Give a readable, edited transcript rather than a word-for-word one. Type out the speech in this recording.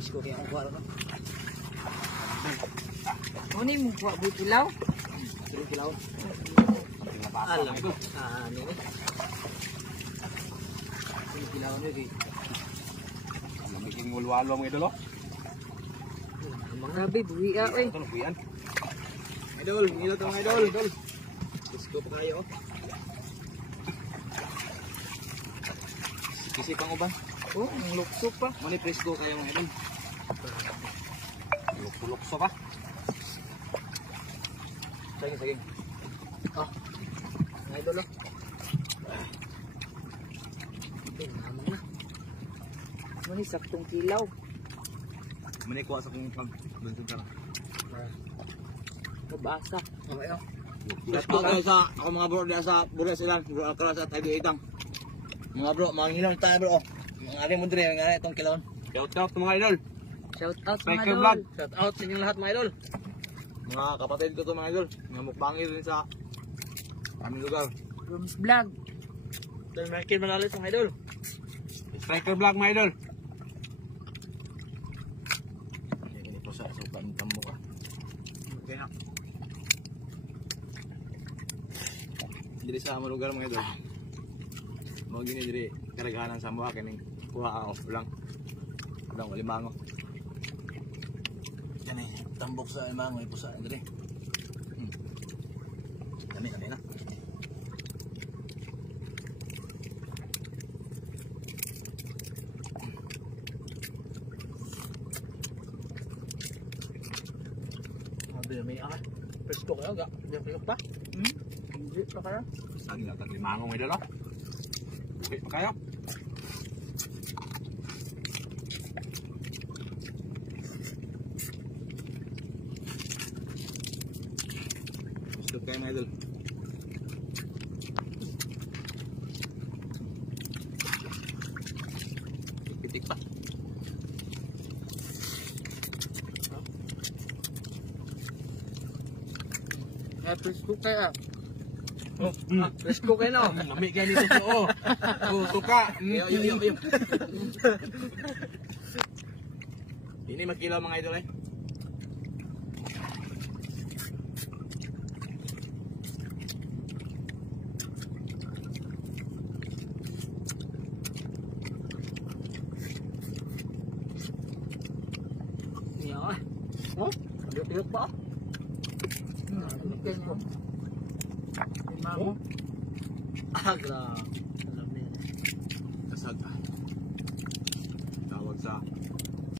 Isko kaya ang kuha ka. Ano yung mukha buhay kilaw? Sino kilaw? Alam ko. Ano eh? Sino kilaw nyo eh? Magiging ulwalo mga idol, oh. Grabe, buhay ah, eh. Ito, nabuyan. Idol, nila ito mga idol. Isko pa kayo. Kisi pang uban. Oh, ang lukso pa. Mani presko kayo mga idol. Lukso pa. Saging. Oh. Mga idol oh. Naman na. Ano yung saktong kilaw? Manikuha sa kong pag-bunsod ka na. Mabasa. Okay oh. Presko kayo sa ako mga bro diya sa Buras Ilan, bro Alcala sa Tayo Itang. Mga bro, mga ngilang tayo bro. Mga ari mo dire nga itong kilawon. Shout out mga idol. Shout out mga Striker idol. Vlog. Shout out sa inyong lahat mga idol. Mga kapatid ko to mga idol. Mga mukbangir din sa aming lugar. Rooms Vlog. Dahil Michael Manalis mga idol. Striker Vlog mga idol. Ini po sa sukan ng tamo ka. Okay na. Diri sa among lugar mga idol. Mo gini diri karagahan sa mo kining kuha off lang. Lang limango. Kani tambok sa limango ipusa diri. Kani na. May presko kayo ga. Diyan pa. Hindi pa kaya. Sagi na tag limango mga idol. Okay pa kayo. Gusto kayo mga idol. Pitik pa. Presko kaya. Presko kayo no. Lami kayo nito oo. Oh, suka. Yo. Ini magkilaw mga idol eh. Iya. Oh, diyo pa. Presko. Limango. Agra. Kasag.